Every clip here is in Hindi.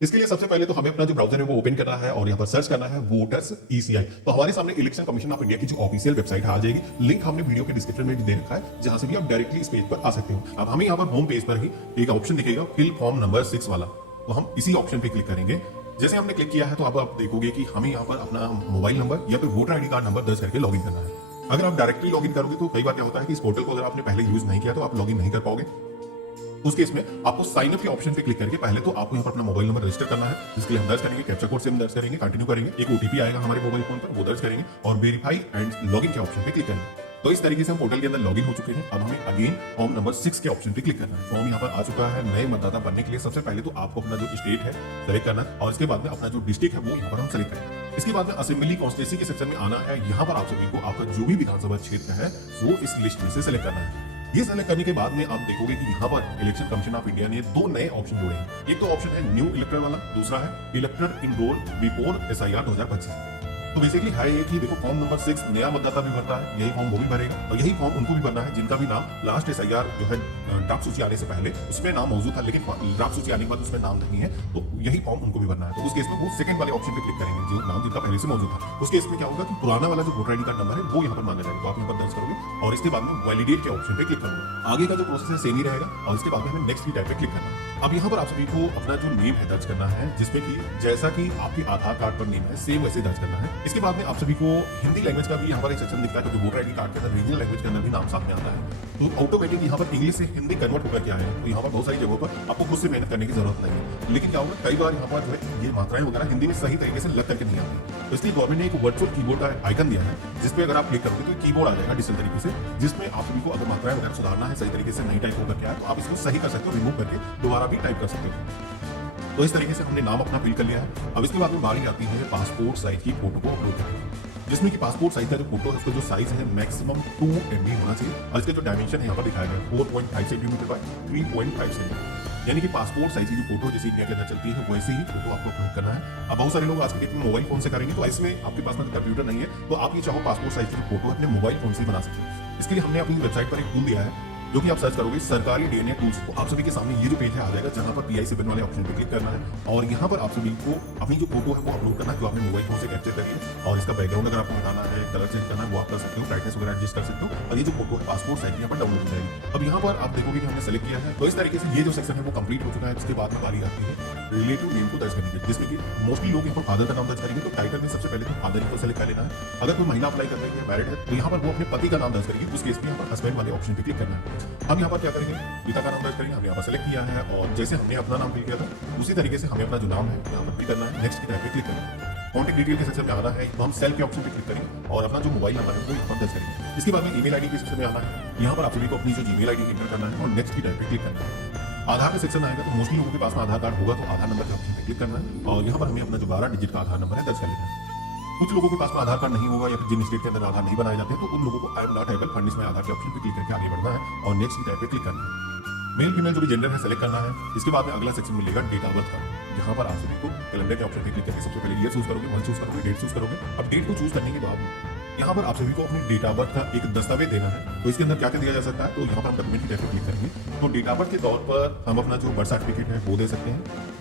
इसके लिए सबसे पहले तो हमें अपना जो ब्राउजर है वो ओपन करना है और यहाँ पर सर्च करना है वोटर्स ईसीआई। तो हमारे सामने इलेक्शन कमीशन ऑफ इंडिया की जो ऑफिशियल वेबसाइट आ जाएगी। लिंक हमने वीडियो के डिस्क्रिप्शन में दे रखा है, जहां से भी आप डायरेक्टली इस पेज पर आ सकते हो। अब हमें यहाँ पर होम पेज पर ही एक ऑप्शन दिखेगा फिल फॉर्म नंबर 6 वाला, तो हम इसी ऑप्शन पे क्लिक करेंगे। जैसे हमने क्लिक किया है तो अब आप देखोगे कि हमें यहाँ पर अपना मोबाइल नंबर या फिर वोटर आईडी कार्ड नंबर दर्ज करके लॉगिन करना है। अगर आप डायरेक्टली लॉगिन करोगे तो कई बार क्या होता है कि इस पोर्टल को अगर आपने पहले यूज नहीं किया तो आप लॉगिन नहीं कर पाओगे। उस केस में आपको साइन अप के ऑप्शन पे क्लिक करके पहले तो आपको यहाँ पर अपना मोबाइल नंबर रजिस्टर करना है, जिसके लिए हम दर्ज करेंगे कैप्चा कोड से हम दर्ज करेंगे, कंटिन्यू करेंगे, एक ओटीपी आएगा हमारे मोबाइल फोन पर वो दर्ज करेंगे और वेरीफाई एंड लॉगिन के ऑप्शन पे क्लिक करेंगे। तो इस तरीके से हम पोर्टल के अंदर लॉगिन हो चुके हैं। अब हमें अगेन फॉर्म नंबर 6 के ऑप्शन पे क्लिक करना है। फॉर्म यहाँ पर आ चुका है। नए मतदाता बनने के लिए सबसे पहले तो आपको अपना जो स्टेट है सेलेक्ट करना है और इसके बाद में अपना जो डिस्ट्रिक्ट है वो यहाँ पर हम सेलेक्ट करेंगे। इसके बाद में असेंबली कॉन्स्टिट्यूंसी के सेक्शन में आना है। यहाँ पर आप सभी को आपका जो भी विधानसभा क्षेत्र है वो इस लिस्ट में से सेलेक्ट करना है। ये सेलेक्ट करने के बाद में आप देखोगे कि यहाँ पर इलेक्शन कमीशन ऑफ इंडिया ने दो नए ऑप्शन जोड़े हैं। एक तो ऑप्शन है न्यू इलेक्टर वाला, दूसरा है इलेक्टर इनरोल बिफोर एसआईआर 2025। तो बेसिकली है ये कि देखो फॉर्म नंबर 6 नया मतदाता भी भरता है, यही फॉर्म वो भी भरेगा और यही फॉर्म उनको भी भरना है जिनका भी नाम लास्ट एसआईआर जो है ड्राफ्ट सूची आने से पहले उसमें नाम मौजूद था, लेकिन ड्राफ्ट सूची आने के बाद उसमें नाम नहीं है, तो यही फॉर्म उनको भी भरना है। तो उस केस में वो सेकंड वाले ऑप्शन पे क्लिक करेंगे जो नाम जिनका पहले से मौजूद था। उस केस में क्या होगा कि पुराना वाला जो वोटर आईडी कार्ड नंबर है वो यहाँ पर मांगा जाएगा, तो आप यहाँ पर दर्ज करोगे और इसके बाद में वैलिडेट के ऑप्शन पे क्लिक करोगे। आगे का जो प्रोसेस है सेम ही रहेगा और इसके बाद में हमें नेक्स्ट की टाइप पे क्लिक करना है। अब यहाँ पर आप सभी को अपना जो नेम है दर्ज करना है, जिसमें कि जैसा कि आपके आधार कार्ड पर नेम है सेम वैसे दर्ज करना है। इसके बाद में आप सभी को हिंदी लैंग्वेज का भी यहाँ पर एक सेक्शन दिखता है, क्योंकि वोटर आईडी कार्ड के अंदर रीजनल लैंग्वेज के अंदर भी नाम साथ में आता है। तो ऑटोमेटिक यहाँ पर इंग्लिश से हिंदी कन्वर्ट होकर के आया है। तो यहाँ पर बहुत सारी जगहों पर आपको खुद से मेहनत करने की जरूरत नहीं है, लेकिन क्या होगा कई बार यहाँ पर जो है ये मात्राएं वगैरह हिंदी में सही तरीके से लग करके नहीं आती। तो इसलिए गवर्नमेंट ने एक वर्चुअल कीबोर्ड का आइकन दिया है, जिसपे अगर आप क्लिक करोगे तो कीबोर्ड आ जाएगा डिजिटल तरीके से, जिसमें आप सभी को अगर मात्राएं वगैरह सुधारना है, सही तरीके से नहीं टाइप होकर के आया तो आप इसको सही कर सकते हो, रिमूव करके दोबारा भी टाइप कर सकते हो। तो इस तरीके से हमने नाम अपना फिल कर लिया है। अब इसके बाद में बारी आती है पासपोर्ट साइज की फोटो को अपलोड करने की, जिसमें कि पासपोर्ट साइज का जो फोटो है उसका जो साइज है मैक्सिमम 2 MB होना चाहिए और इसके जो डायमेंशन है यहाँ पर दिखाया गया 4.5 सेंटीमीटर बाय 3.5 सेंटीमीटर, यानी कि पासपोर्ट साइज की जो फोटो जैसे इंडिया के अंदर चलती है वैसे ही फोटो आपको अपलोड करना है। अब बहुत सारे लोग आज के डेट में मोबाइल फोन से करेंगे, तो इसमें आपके पास में कंप्यूटर नहीं है तो आप ये चाहो पासपोर्ट साइज की जो फोटो अपने मोबाइल फोन से बना सकते हो। इसके लिए हमने अपनी वेबसाइट पर एक टूल दिया है, जो कि आप सर्च करोगे सरकारी डीएनए टूल्स, तो आप सभी के सामने ये जो पेज है आ जाएगा, जहां पर PI सेवन वाले ऑप्शन पे क्लिक करना है और यहाँ पर आप सभी को अपनी जो फोटो है वो अपलोड करना है जो आपने मोबाइल फोन से कैप्चर करी है। और इसका बैकग्राउंड अगर आपको हटाना है, कलर चेंज करना है वो आप कर सकते हो, ब्राइटनेस वगैरह एडजस्ट कर सकते हो और ये जो फोटो है पासपोर्ट साइज यहाँ पर डाउनलोड हो जाएगी। अब यहाँ पर आप देखोगे कि हमने सेलेक्ट किया है, तो इस तरीके से ये जो सेक्शन है वो कंप्लीट हो चुका है। इसके बाद में बारी आती है रिलेटिव नेम को दर्ज करने की, जिसमें कि मोस्टली लोग यहाँ पर फादर का नाम दर्ज करेंगे। तो टाइटल में सबसे पहले तो फादर को सेलेक्ट कर लेना है। अगर कोई महिला अप्लाई कर रही है, मैरिड है, तो यहाँ पर वो अपने पति का नाम दर्ज करेगी। उस केस में यहाँ पर हस्बैंड वाले ऑप्शन पे क्लिक करना है। हम यहाँ पर क्या करेंगे, पिता का नाम दर्ज करेंगे, हमने यहाँ पर सेलेक्ट किया है और जैसे हमने अपना नाम फिल किया था उसी तरीके से हमें अपना जो नाम है यहाँ पर फिल करना है। नेक्स्ट की टाइप पे क्लिक करना है। कॉन्टैक्ट डिटेल के सेक्शन में आना है तो हम सेल के ऑप्शन पे क्लिक करेंगे और अपना जो मोबाइल नंबर है वो यहाँ पर दर्ज करेंगे। इसके बाद में ईमेल आईडी के सेक्शन में आना है। यहाँ पर आप सभी को अपनी जो जीमेल आईडी एंटर करना है और नेक्स्ट की टाइप पे क्लिक करना है। आधार का सेक्शन आएगा तो मोस्टली लोगों के पास में आधार कार्ड होगा, तो आधार नंबर के ऑप्शन पे क्लिक करना है और यहाँ पर हमें अपना जो 12 डिजिट का आधार नंबर है दर्ज कर लेना है। कुछ लोगों के पास में आधार कार्ड नहीं होगा या फिर जिन स्टेट के अंदर आधार नहीं बनाए जाते हैं तो उन लोगों को I am not able fund में आधार के ऑप्शन पे क्लिक करके आगे बढ़ना है और नेक्स्ट की टाइप पे क्लिक करना है। मेल फीमेल जो भी जेंडर है सेलेक्ट करना है। इसके बाद में अगला सेक्शन मिलेगा डेट ऑफ बर्थ का, जहां पर आप सभी को कैलेंडर के ऑप्शन पे क्लिक करके सबसे पहले ईयर चूज करोगे, मंथ चूज करोगे, डेट चूज करोगे। अब डेट को चूज करने के बाद यहाँ पर आप सभी को अपनी डेट ऑफ बर्थ का एक दस्तावेज देना है। तो इसके अंदर क्या क्या दिया जा सकता है, तो यहाँ पर हम डॉक्यूमेंट की टाइप पे क्लिक करेंगे। तो डेट ऑफ बर्थ के तौर पर हम अपना जो बर्थ सर्टिफिकेट है वो दे सकते हैं,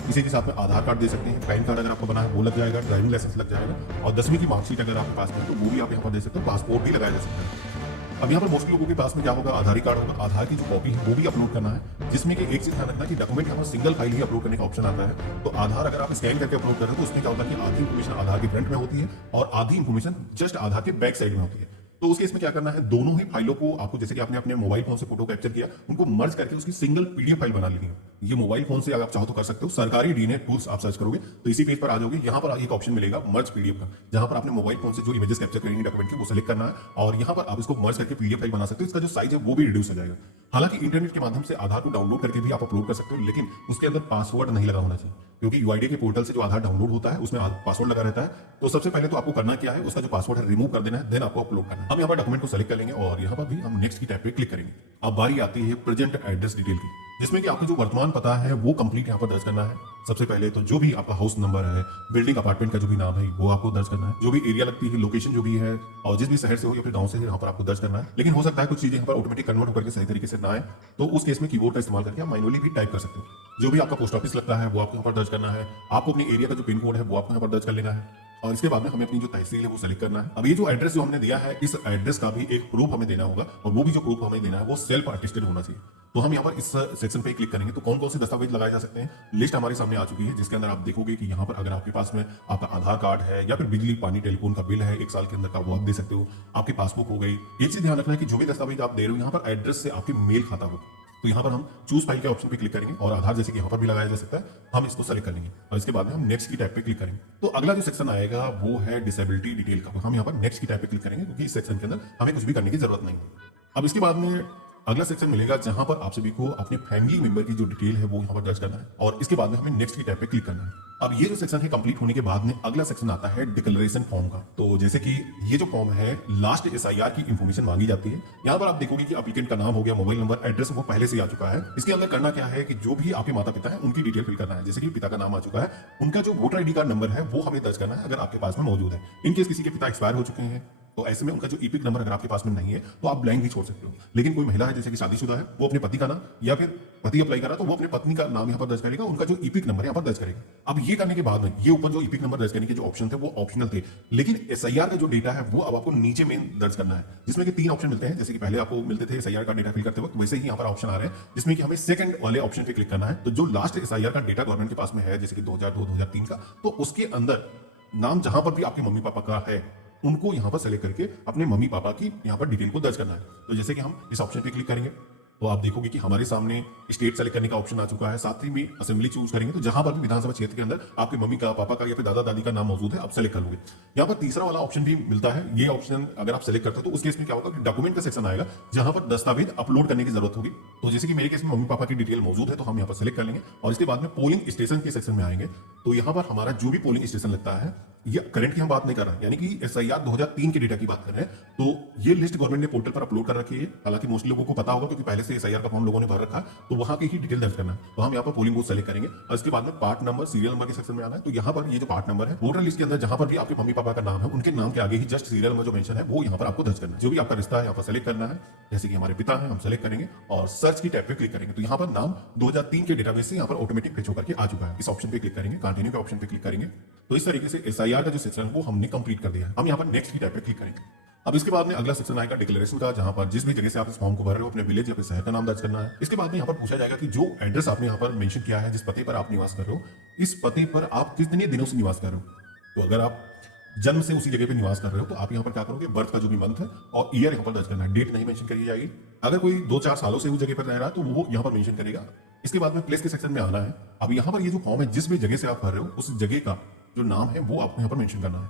इसी के साथ में आधार कार्ड दे सकते हैं, पैन कार्ड अगर आपको बना है वो लग जाएगा, ड्राइविंग लाइसेंस लग जाएगा और 10वीं की मार्कशीट अगर आपके पास में तो वो भी आप यहाँ पर दे सकते हो, पासपोर्ट भी लगाया जा सकता है। अब यहाँ पर मोस्टली लोगों के पास में क्या होगा, आधार कार्ड होगा, आधार की जो कॉपी है वो भी अपलोड करना है, जिसमें कि एक चीज ध्यान रखना कि डॉक्यूमेंट यहाँ पर सिंगल फाइल ही अपलोड करने का ऑप्शन आता है। तो आधार अगर आप स्कैन करके अपलोड कर रहे हो तो उसमें क्या होता है कि आधी इन्फॉर्मेशन आधार के फ्रंट में होती है और आधी इन्फॉर्मेशन जस्ट आधार के बैक साइड में होती है। तो उस केस में क्या करना है, दोनों ही फाइलों को आपको जैसे कि आपने अपने मोबाइल फोन से फोटो कैप्चर किया उनको मर्ज करके उसकी सिंगल PDF फाइल बना लेनी है। ये मोबाइल फोन से अगर आप चाहो तो कर सकते हो। सरकारी डीएनए टूल्स आप सर्च करोगे तो इसी पेज पर आ जाओगे। यहाँ पर एक ऑप्शन मिलेगा मर्ज PDF का, जहां पर आपने मोबाइल फोन से जो इमेजेस कैप्चर करेंगे डॉक्यूमेंट की वो सेलेक्ट करना है और यहाँ पर आप इसको मर्ज करके PDF फाइल बना सकते हो। इसका जो साइज है वो भी रिड्यूस हो जाएगा। हालांकि इंटरनेट के माध्यम से आधार को डाउनलोड करके भी आप अपलोड कर सकते हो, लेकिन उसके अंदर पासवर्ड नहीं लगा होना चाहिए, क्योंकि यूआईडी के पोर्टल से जो आधार डाउनलोड होता है उसमें पासवर्ड लगा रहता है। तो सबसे पहले तो आपको करना क्या है, उसका जो पासवर्ड है रिमूव कर देना है, देन आपको अपलोड करना है। हम यहाँ पर डॉक्यूमेंट को सेलेक्ट कर लेंगे और यहाँ पर भी हम नेक्स्ट की टाइप पे क्लिक करेंगे। अब बारी आती है प्रेजेंट एड्रेस डिटेल की। जिसमें कि आपका जो वर्तमान पता है वो कंप्लीट यहाँ पर दर्ज करना है। सबसे पहले तो जो भी आपका हाउस नंबर है, बिल्डिंग अपार्टमेंट का जो भी नाम है वो आपको दर्ज करना है। जो भी एरिया लगती है, लोकेशन जो भी है और जिस भी शहर से हो या फिर गांव से यहाँ पर आपको दर्ज करना है। लेकिन हो सकता है कुछ चीजें यहाँ पर ऑटोमेटिक कन्वर्ट होकर के सही तरीके से ना आए, तो उस केस में कीबोर्ड का इस्तेमाल करके आप मैनुअली भी टाइप कर सकते हो। जो भी आपका पोस्ट ऑफिस लगता है वो आपको यहाँ पर दर्ज करना है। आपको अपने एरिया का जो पिन कोड है वो आपको यहाँ पर दर्ज कर लेना है और इसके बाद में हमें अपनी जो तहसील है वो सेलेक्ट करना है। अब ये जो एड्रेस जो हमने दिया है, इस एड्रेस का भी एक प्रूफ हमें देना होगा और वो भी जो प्रूफ हमें देना है वो सेल्फ अटेस्टेड होना चाहिए। तो हम यहाँ पर इस सेक्शन पे क्लिक करेंगे तो कौन कौन से दस्तावेज लगाए जा सकते हैं, लिस्ट हमारे सामने आ चुकी है, जिसके अंदर आप देखोगे कि यहाँ पर अगर आपके पास में आपका आधार कार्ड है या फिर बिजली पानी टेलीफोन का बिल है 1 साल के अंदर का, वो आप दे सकते हो। आपकी पासबुक हो गई। एक चीज ध्यान रखना है कि जो भी दस्तावेज आप दे रहे हो यहाँ पर एड्रेस से आपके मेल खाता हो। तो यहाँ पर हम चूज फाइल के ऑप्शन पे क्लिक करेंगे और आधार जैसे कि यहाँ पर भी लगाया जा सकता है, हम इसको सेलेक्ट करेंगे और इसके बाद में हम नेक्स्ट की टैब पे क्लिक करेंगे। तो अगला जो सेक्शन आएगा वो है डिसेबिलिटी डिटेल का। हम यहाँ पर नेक्स्ट की टैब पे क्लिक करेंगे क्योंकि इस सेक्शन के अंदर हमें कुछ भी करने की जरूरत नहीं है। अब इसके बाद में अगला सेक्शन मिलेगा जहां पर आप सभी को अपने फैमिली मेंबर की जो डिटेल है वो यहाँ पर दर्ज करना है और इसके बाद में हमें नेक्स्ट की टैब पे क्लिक करना है। अब ये जो सेक्शन है कंप्लीट होने के बाद में अगला सेक्शन आता है डिक्लेरेशन फॉर्म का। तो जैसे कि ये जो फॉर्म है, लास्ट एसआईआर की इंफॉर्मेशन मांगी जाती है। यहाँ पर आप देखोगे कि एप्लीकेंट का नाम हो गया, मोबाइल नंबर, एड्रेस वो पहले से आ चुका है। इसके अंदर करना क्या है कि जो भी आपके माता पिता है उनकी डिटेल फिल करना है। जैसे कि पिता का नाम आ चुका है, उनका जो वोटर आईडी कार्ड नंबर है वो हमें दर्ज करना है अगर आपके पास में मौजूद है। इनकेस किसी के पिता एक्सपायर हो चुके हैं तो ऐसे में उनका जो ईपिक नंबर अगर आपके पास में नहीं है तो आप ब्लैंक भी छोड़ सकते हो। लेकिन कोई महिला है जैसे कि शादीशुदा है, वो अपने पति का नाम या फिर पति अप्लाई करा तो वो अपने पत्नी का नाम यहाँ पर दर्ज करेगा, उनका जो ईपिक नंबर यहाँ पर दर्ज करेगा। अब ये करने के बाद में ये ऊपर जो ईपिक नंबर दर्ज करने के जो ऑप्शन थे वो ऑप्शनल थे, लेकिन एसआईआर का जो डेटा है वो अब आपको नीचे में दर्ज करना है, जिसमें कि 3 ऑप्शन मिलते हैं। जैसे कि पहले आपको मिलते थे एसआईआर का डेटा फिल करते वक्त, वैसे ही यहाँ पर ऑप्शन आ रहे हैं जिसमें कि हमें सेकंड वाले ऑप्शन पे क्लिक करना है। तो जो लास्ट एसआईआर का डेटा गवर्नमेंट के पास में है जैसे कि 2002-2003 का, तो उसके अंदर नाम जहां पर भी आपके मम्मी पापा का है उनको यहां पर सेलेक्ट करके अपने मम्मी पापा की यहां पर डिटेल को दर्ज करना है। तो जैसे कि हम इस ऑप्शन पे क्लिक करेंगे तो आप देखोगे कि हमारे सामने स्टेट सेलेक्ट करने का ऑप्शन आ चुका है, साथ ही में असेंबली चूज करेंगे तो जहां पर भी विधानसभा क्षेत्र के अंदर आपके मम्मी का, पापा का या फिर दादा दादी का नाम मौजूद है आप सेलेक्ट कर लोगे। यहाँ पर तीसरा वाला ऑप्शन भी मिलता है। ये ऑप्शन अगर आप सेलेक्ट करते हो तो उस केस में क्या होगा कि डॉक्यूमेंट का सेक्शन आएगा जहां पर दस्तावेज अपलोड करने की जरूरत होगी। तो जैसे कि मेरे केस में मम्मी पापा की डिटेल मौजूद है तो हम यहाँ पर सेलेक्ट कर लेंगे और इसके बाद में पोलिंग स्टेशन के सेक्शन में आएंगे। तो यहाँ पर हमारा जो भी पोलिंग स्टेशन लगता है, ये करंट की हम बात नहीं कर रहे हैं, यानी कि एसआईआर 2003 के डेटा की बात कर रहे हैं, तो ये लिस्ट गवर्नमेंट ने पोर्टल पर अपलोड कर रखी है। हालांकि मोस्टली लोगों को पता होगा क्योंकि पहले से एसआईआर का फॉर्म लोगों ने भर रखा है, तो वहां की ही डिटेल दर्ज करना है। तो हम यहाँ पर पोलिंग बूथ सेलेक्ट करेंगे और इसके बाद में पार्ट नंबर, सीरियल नंबर के सेक्शन में आना है। तो यहाँ पर ये जो पार्ट नंबर है वोटर लिस्ट के अंदर जहां पर भी आपके मम्मी पापा का नाम है उनके नाम के आगे ही जस्ट सीरियल नंबर जो मेंशन है वो यहाँ पर आपको दर्ज करना है। जो भी आपका रिश्ता है यहाँ पर सेलेक्ट करना है, जैसे कि हमारे पिता है हम सेलेक्ट करेंगे और सर्च की टैब पे क्लिक करेंगे। तो यहाँ पर नाम 2003 के डेटाबेस से यहाँ पर ऑटोमेटिक फेच होकर के आ चुका है। इस ऑप्शन पे क्लिक करेंगे, कंटिन्यू के ऑप्शन पे क्लिक करेंगे। तो इस तरीके से एसआईआर का जो सेक्शन वो हमने कंप्लीट कर दिया है। हम यहाँ पर नेक्स्ट की टैब पे क्लिक करेंगे। अब इसके बाद में अगला सेक्शन आएगा डिक्लेरेशन का, जहां पर जिस भी जगह से आप इस फॉर्म को भर रहे हो अपने विलेज या फिर शहर का नाम दर्ज करना है। इसके बाद में यहाँ पर पूछा जाएगा कि जो एड्रेस आपने यहाँ पर मेंशन किया है, जिस पते पर आप निवास कर रहे हो, इस पते पर आप कितने दिनों से निवास कर रहे हो। तो अगर आप जन्म से उसी जगह पे निवास कर रहे हो तो आप यहाँ पर क्या करोगे, बर्थ का जो भी मंथ है और ईयर यहाँ पर दर्ज करना है, डेट नहीं मेंशन करी जाएगी। अगर कोई 2-4 सालों से उस जगह पर रह रहा है तो वो यहाँ पर मेंशन करेगा। इसके बाद में प्लेस के सेक्शन में आना है। अब यहाँ पर ये जो फॉर्म है जिस भी जगह से आप भर रहे हो उस जगह का जो नाम है वो आपको यहाँ पर मेंशन करना है।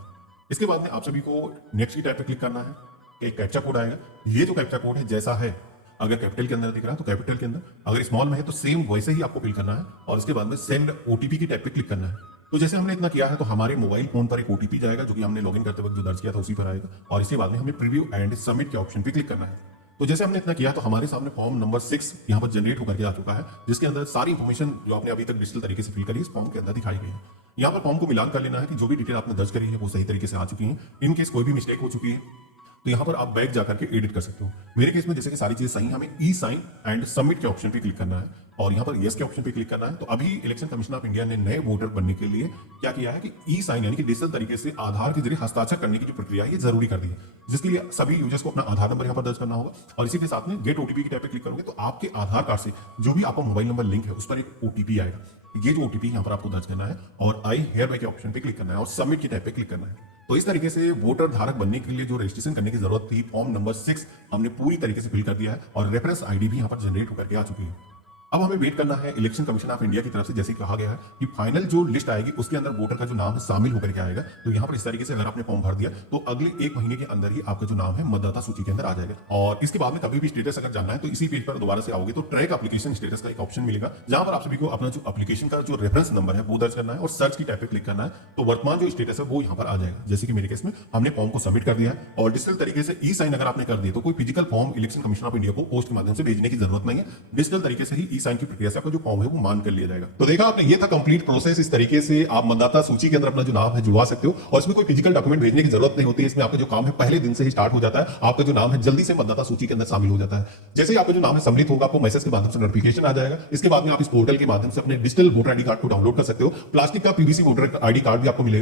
इसके बाद में आप सभी को नेक्स्ट की टैब पे क्लिक करना है। एक कैप्चा कोड आएगा। ये जो कैप्चा कोड है जैसा है, अगर कैपिटल के अंदर दिख रहा है तो कैपिटल के अंदर, अगर स्मॉल में है तो सेम वैसे ही आपको फिल करना है और इसके बाद में सेंड ओटीपी की टैब पे क्लिक करना है। तो जैसे हमने इतना किया है तो हमारे मोबाइल फोन पर एक ओटीपी जाएगा जो कि हमने लॉगिन करते वक्त जो दर्ज किया था उसी पर आएगा और इसके बाद में हमें प्रीव्यू एंड सबमिट के ऑप्शन पे क्लिक करना है। तो जैसे हमने इतना किया तो हमारे सामने फॉर्म नंबर 6 यहाँ पर जनरेट होकर के आ चुका है, जिसके अंदर सारी इंफॉर्मेशन जो आपने अभी तक डिजिटल तरीके से फिल करी इस फॉर्म के अंदर दिखाई गई है। यहाँ पर फॉर्म को मिलान कर लेना है कि जो भी डिटेल आपने दर्ज करी है वो सही तरीके से आ चुकी है। इन केस कोई भी मिस्टेक हो चुकी है तो यहाँ पर आप बैक जाकर के एडिट कर सकते हो। मेरे केस में जैसे कि सारी चीजें सही, हमें ई साइन एंड सबमिट के ऑप्शन पे क्लिक करना है और यहाँ पर यस के ऑप्शन पे क्लिक करना है। तो अभी इलेक्शन कमीशन ऑफ इंडिया ने नए वोटर बनने के लिए क्या किया है कि ई साइन यानी कि डिजिटल तरीके से आधार के जरिए हस्ताक्षर करने की जो प्रक्रिया है ये जरूरी कर दी है, जिसके लिए सभी यूजर्स को अपना आधार नंबर यहाँ पर दर्ज करना होगा और इसी के साथ में गेट ओटीपी की टैब पे क्लिक करोगे तो आपके आधार कार्ड से जो भी आपका मोबाइल नंबर लिंक है उस पर एक ओटीपी आएगा। ये जो ओटीपी यहाँ पर आपको दर्ज करना है और आई हेयर बाय के ऑप्शन पे क्लिक करना है और सबमिट की टैब पे क्लिक करना है। तो इस तरीके से वोटर धारक बनने के लिए जो रजिस्ट्रेशन करने की जरूरत थी फॉर्म नंबर 6 हमने पूरी तरीके से फिल कर दिया है और रेफरेंस आईडी भी यहाँ पर जनरेट होकर के आ चुकी है। अब हमें वेट करना है इलेक्शन कमीशन ऑफ इंडिया की तरफ से, जैसे कहा गया है कि फाइनल जो लिस्ट आएगी उसके अंदर वोटर का जो नाम है शामिल होकर के आएगा। तो यहाँ पर इस तरीके से अगर आपने फॉर्म भर दिया तो अगले 1 महीने के अंदर ही आपका जो नाम है मतदाता सूची के अंदर आ जाएगा। और इसके बाद में कभी भी स्टेटस अगर जानना है तो इसी पेज पर दोबारा से आओगे तो ट्रैक एप्लीकेशन स्टेटस का एक ऑप्शन मिलेगा, जहां पर आप सभी को अपना जो एप्लीकेशन का जो रेफरेंस नंबर है वो दर्ज करना है और सर्च की टैब पे क्लिक करना है। तो वर्तमान जो स्टेटस है वो यहाँ पर आ जाएगा। जैसे कि मेरे केस में हमने फॉर्म को सबमिट कर दिया है और डिजिटल तरीके से ई साइन अगर आपने कर दिया तो कोई physical form election commission of India को पोस्ट के माध्यम से भेजने की जरूरत नहीं है। डिजिटल तरीके से ही ई ई साइन की प्रक्रिया से आपका जो फॉर्म है वो मान कर लिया जाएगा। तो देखा आपने, ये था कंप्लीट प्रोसेस। इस तरीके से आप मतदाता सूची के अंदर अपना जो नाम है जुड़वा सकते हो और इसमें कोई फिजिकल डॉक्यूमेंट भेजने की जरूरत नहीं होती है। इसमें आपका जो काम है पहले दिन से ही स्टार्ट हो जाता है, आपका जो नाम है जल्दी से मतदाता सूची के अंदर शामिल हो जाता है। जैसे ही आपका जो नाम है सम्मिलित होगा, आपको मैसेज के माध्यम से नोटिफिकेशन आ जाएगा। इसके बाद में आप इस पोर्टल के माध्यम से अपने डिजिटल वोटर आईडी कार्ड को डाउनलोड कर सकते हो। प्लास्टिक का पीवीसी वोटर आईडी कार्ड भी आपको मिलेगा।